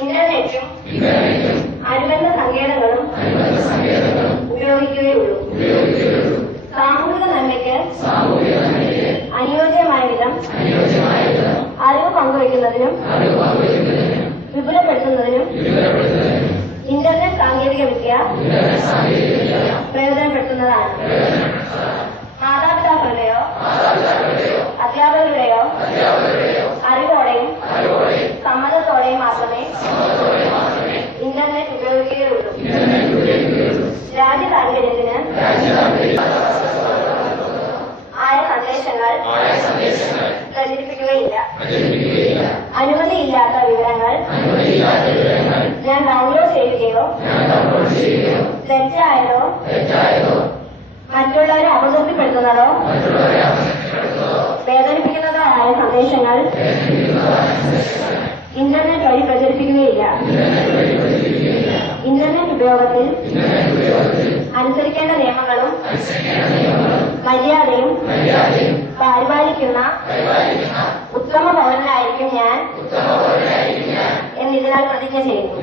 ഇന്റർനെറ്റും അനുബന്ധ സങ്കേതങ്ങളും ഉപയോഗിക്കുകയുള്ളൂ. സാമൂഹിക നന്മയ്ക്ക് അനുയോജ്യമായ വിധം അറിവ് പങ്കുവയ്ക്കുന്നതിനും വിപുലപ്പെടുത്തുന്നതിനും ഇന്റർനെറ്റ് സാങ്കേതിക വിദ്യ പ്രയോജനപ്പെടുത്തുന്നതാണ്. മാതാപിതാക്കളുടെയോ അധ്യാപകരുടെയോ അറിവോടെയും സമ്മതത്തോടെയും മാത്രമേ ഇന്റർനെറ്റ് ഉപയോഗിക്കുകയുള്ളൂ. രാജ്യ താൽപര്യത്തിന് ആയ സന്ദേശങ്ങൾ പ്രചരിപ്പിക്കുകയില്ല. അനുമതിയില്ലാത്ത വിവരങ്ങൾ ഞാൻ ഡൗൺലോഡ് ചെയ്യുകയോ തെറ്റായതോ മറ്റുള്ളവരെ അപകീർത്തിപ്പെടുത്തുന്നതോ വേദനിപ്പിക്കുന്നതോ ആയ സന്ദേശങ്ങൾ ഇന്റർനെറ്റ് വഴി പ്രചരിപ്പിക്കുകയില്ല. ഇന്റർനെറ്റ് ഉപയോഗത്തിൽ അനുസരിക്കേണ്ട നിയമങ്ങളും മര്യാദയും പരിപാലിക്കുന്ന ഉത്തമ പൗരനായിരിക്കും ഞാൻ എന്നിതിനാൽ പ്രതിജ്ഞ ചെയ്യുന്നു.